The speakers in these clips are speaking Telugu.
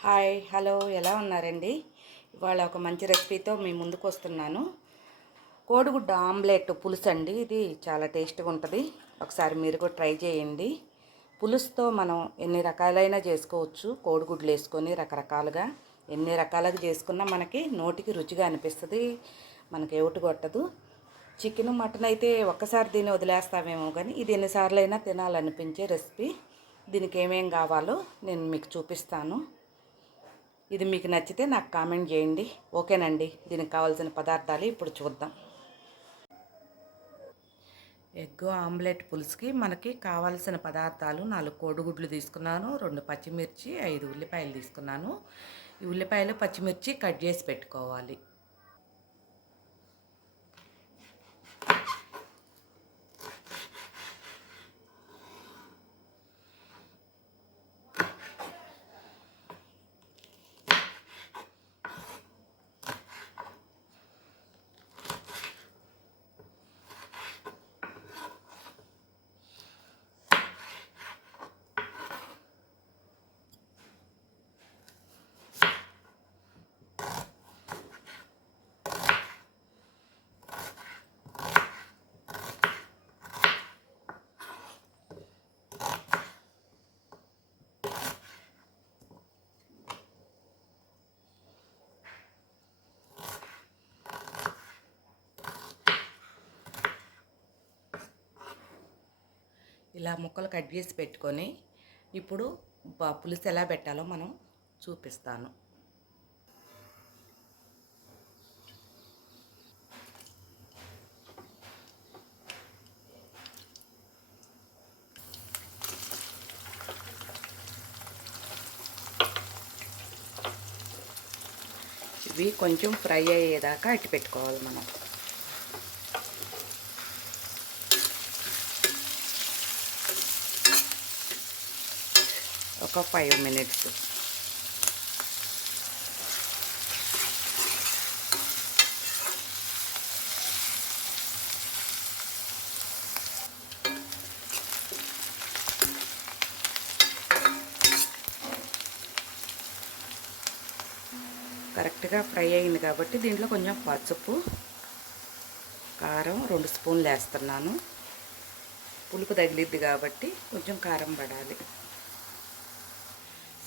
హాయ్ హలో ఎలా ఉన్నారండి? ఇవాళ ఒక మంచి రెసిపీతో మీ ముందుకు వస్తున్నాను కోడిగుడ్డ ఆమ్లెట్ పులుసు అండి ఇది చాలా టేస్ట్గా ఉంటుంది. ఒకసారి మీరు కూడా ట్రై చేయండి. పులుసుతో మనం ఎన్ని రకాలైనా చేసుకోవచ్చు. కోడిగుడ్లు వేసుకొని రకరకాలుగా ఎన్ని రకాలుగా చేసుకున్నా మనకి నోటికి రుచిగా అనిపిస్తుంది మనకి ఏమిటి కొట్టదు. చికెన్ మటన్ అయితే ఒక్కసారి దీన్ని వదిలేస్తామేమో కానీ ఇది ఎన్నిసార్లు అయినా తినాలనిపించే రెసిపీ. దీనికి ఏమేం కావాలో నేను మీకు చూపిస్తాను. ఇది మీకు నచ్చితే నాకు కామెంట్ చేయండి. ఓకేనండి. దీనికి కావాల్సిన పదార్థాలు ఇప్పుడు చూద్దాం. ఎగ్ ఆమ్లెట్ పులుసుకి మనకి కావాల్సిన పదార్థాలు నాలుగు కోడిగుడ్లు తీసుకున్నాను రెండు పచ్చిమిర్చి ఐదు ఉల్లిపాయలు తీసుకున్నాను. ఈ ఉల్లిపాయలు పచ్చిమిర్చి కట్ చేసి పెట్టుకోవాలి. ఇలా ముక్కలు కట్ చేసి పెట్టుకొని ఇప్పుడు పులుసు ఎలా పెట్టాలో మనం చూపిస్తాను. ఇవి కొంచెం ఫ్రై అయ్యేదాకా అట్టి పెట్టుకోవాలి మనం. ఒక ఫైవ్ మినిట్స్. కరెక్ట్గా ఫ్రై అయింది కాబట్టి దీంట్లో కొంచెం పసుపు కారం రెండు స్పూన్లు వేస్తున్నాను. పులుపు తగిలిద్ది కాబట్టి కొంచెం కారం పడాలి.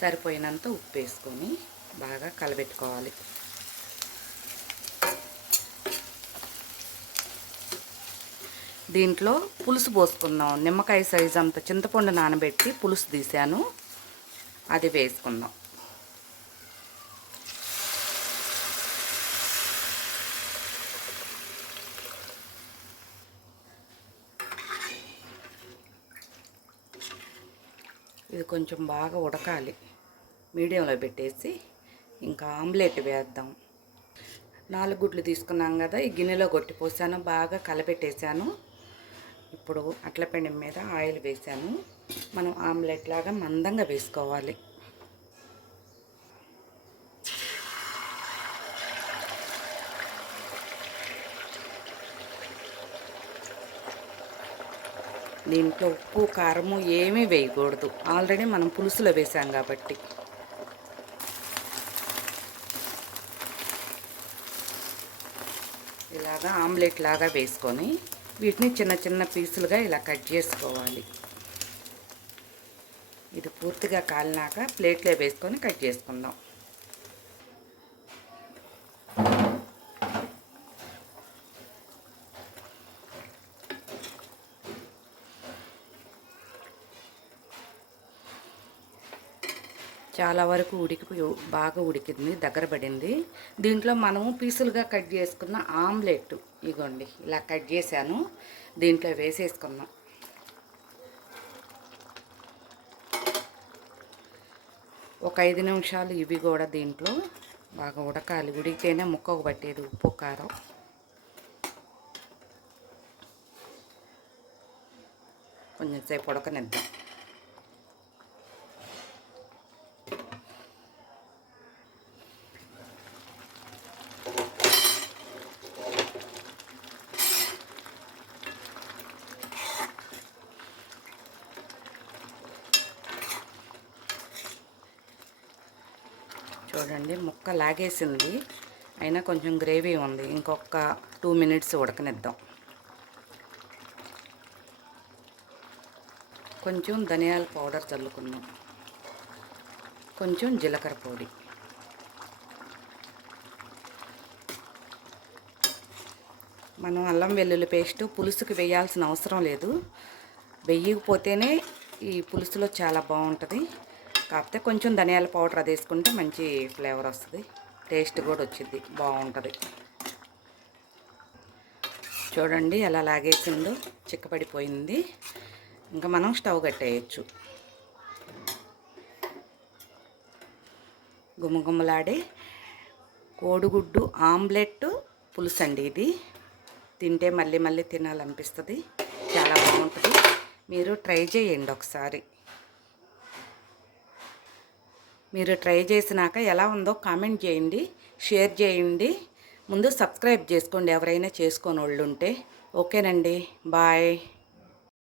సరిపోయినంత ఉప్పు వేసుకొని బాగా కలబెట్టుకోవాలి. దీంట్లో పులుసు పోసుకుందాం. నిమ్మకాయ సైజు అంత చింతపండు నానబెట్టి పులుసు తీసాను. అది వేసుకుందాం. ఇది కొంచెం బాగా ఉడకాలి. మీడియంలో పెట్టేసి ఇంకా ఆమ్లెట్ వేద్దాం. నాలుగు గుడ్లు తీసుకున్నాం కదా ఈ గిన్నెలో కొట్టి పోసాను బాగా కలపెట్టేశాను ఇప్పుడు అట్ల పెండి మీద ఆయిల్ వేసాను. మనం ఆమ్లెట్ లాగా మందంగా వేసుకోవాలి. దీంట్లో ఉప్పు కారము ఏమీ వేయకూడదు. ఆల్రెడీ మనం పులుసులో వేసాం కాబట్టి. ఇలాగా ఆమ్లెట్ లాగా వేసుకొని వీటిని చిన్న చిన్న పీసులుగా ఇలా కట్ చేసుకోవాలి. ఇది పూర్తిగా కాలినాక ప్లేట్లో వేసుకొని కట్ చేసుకుందాం. చాలా వరకు ఉడికిపోయి బాగా ఉడికింది దగ్గర పడింది. దీంట్లో మనము పీసులుగా కట్ చేసుకున్న ఆమ్లెట్ ఇగోండి ఇలా కట్ చేశాను. దీంట్లో వేసేసుకున్నాం. ఒక ఐదు నిమిషాలు ఇవి కూడా దీంట్లో బాగా ఉడకాలి. ఉడికితేనే ముక్కకు పట్టేది ఉప్పు కారం. కొంచెం సేపు ఉడకనిద్దాం. చూడండి ముక్క లాగేసింది. అయినా కొంచెం గ్రేవీ ఉంది. ఇంకొక టూ మినిట్స్ ఉడకనిద్దాం. కొంచెం ధనియాల పౌడర్ చల్లుకుందాం. కొంచెం జీలకర్ర పొడి. మనం అల్లం వెల్లుల్లి పేస్ట్ పులుసుకి వేయాల్సిన అవసరం లేదు. వెయ్యకపోతేనే ఈ పులుసులో చాలా బాగుంటుంది. కాకపోతే కొంచెం ధనియాల పౌడర్ అది వేసుకుంటే మంచి ఫ్లేవర్ వస్తుంది. టేస్ట్ కూడా వచ్చింది బాగుంటుంది. చూడండి ఎలా లాగేసిందో చిక్కపడిపోయింది. ఇంకా మనం స్టవ్ కట్టేయచ్చు. గుమగుమలాడే కోడిగుడ్డు ఆమ్లెట్ పులుసు అండి ఇది. తింటే మళ్ళీ మళ్ళీ తినాలనిపిస్తుంది. చాలా బాగుంటుంది. మీరు ట్రై చేయండి ఒకసారి. మీరు ట్రై చేసినాక ఎలా ఉందో కామెంట్ చేయండి షేర్ చేయండి. ముందు సబ్స్క్రైబ్ చేసుకోండి ఎవరైనా చేసుకోని వాళ్ళు ఉంటే ఓకేనండి బాయ్.